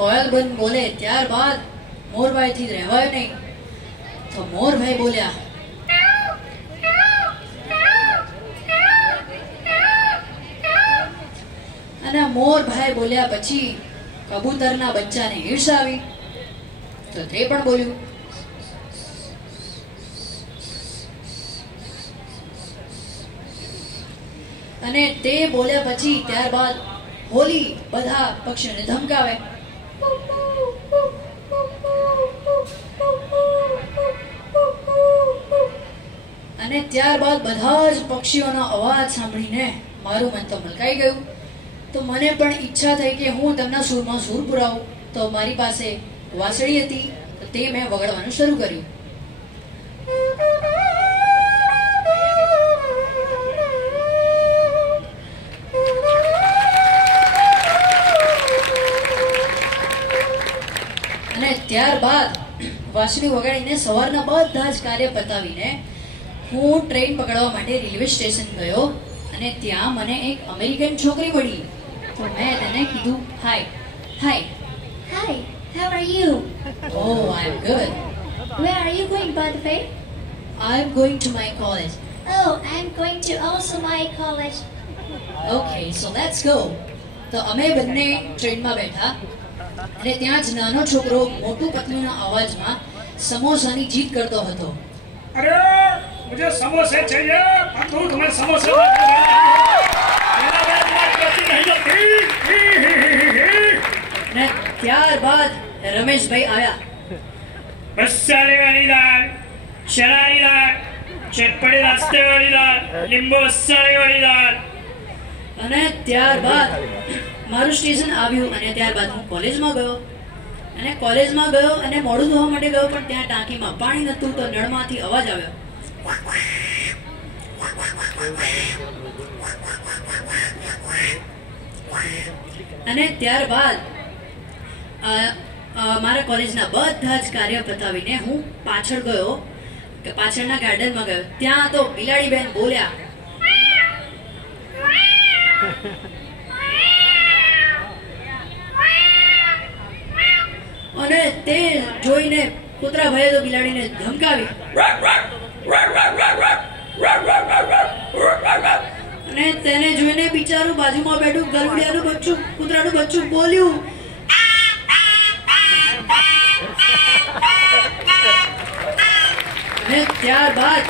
કોયલબન બોલે ત્યારબાદ મોરભાઈ થી રહેવાય નહીં. તો મોરભાઈ બોલ્યા અને મોરભાઈ બોલ્યા પછી કબૂતરના બચ્ચાને ઈર્ષા આવી. તો તે પણ બોલ્યું. અને તે બોલ્યા પછી ત્યારબાદ હોલી બધા પક્ષીઓને ધમકાવે. અને ત્યારબાદ બધા જ પક્ષીઓનો અવાજ સાંભળીને મારું મન તો મલકાઈ ગયું. તો મને પણ ઈચ્છા થઈ કે હું તેમના સૂરમાં સૂર પુરાવું. તો મારી પાસે વાંસળી હતી, તો તે મેં વગાડવાનું શરૂ કર્યું. અને ત્યારબાદ વાંસળી વગાડીને સવારના બધા જ કાર્ય પતાવીને હું ટ્રેન પકડવા માટે રેલવે સ્ટેશન ગયો. અને ત્યાં મને એક અમેરિકન છોકરી મળી. તો મેં તેને કીધું હાય. હાય. Hi, how are you? Oh, I'm good. Where are you going, by the way? I'm going to my college. Oh, I'm going to also my college. Okay, so let's go. તો અમે બંને ટ્રેનમાં બેઠા અને ત્યાં જ નાનો છોકરો મોટું પતલુના અવાજમાં સમોસાની જીત કરતો હતો. अरे मुझे समोसे चाहिए। पतलू तुम्हें समोसे અને ત્યારબાદ રમેશભાઈ આવ્યા. मसाले वाली दाल, शरारी दाल, चटपटे रास्ते वाली दाल, नींबू मसाले वाली दाल. અને ત્યારબાદ મારું સ્ટેશન આવ્યું. અને ત્યારબાદ હું કોલેજમાં ગયો. અને કોલેજમાં ગયો અને મોડું ધોવા માટે ગયો, પણ ત્યાં ટાંકીમાં પાણી નહોતું. તો નળમાંથી અવાજ આવ્યો. અને ત્યારબાદ મારા કોલેજના બધા જ કાર્ય પતાવીને હું પાછળ ગયો, કે પાછળના ગાર્ડનમાં ગયો. ત્યાં તો બિલાડી બેન બોલ્યા. અને તે જોઈને કૂતરા ભાઈએ તો બિલાડીને ધમકાવી. અને તેને જોઈને બિચારું બાજુમાં બેઠું ગરુડિયાનું બચ્ચું, કૂતરાનું બચ્ચું બોલ્યું. અને ત્યારબાદ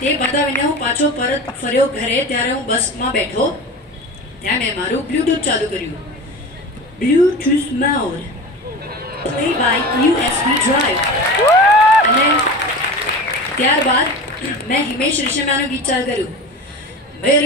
તે બતાવીને હું પાછો પરત ફર્યો ઘરે. ત્યારે હું બસમાં બેઠો. ત્યાં મેં મારું બ્લૂટૂથ ચાલુ કર્યું. Bluetooth mode play by USB drive. અને ત્યારબાદ મેં હિમેશ રેશમિયાનું ગીત ચાલુ કર્યું.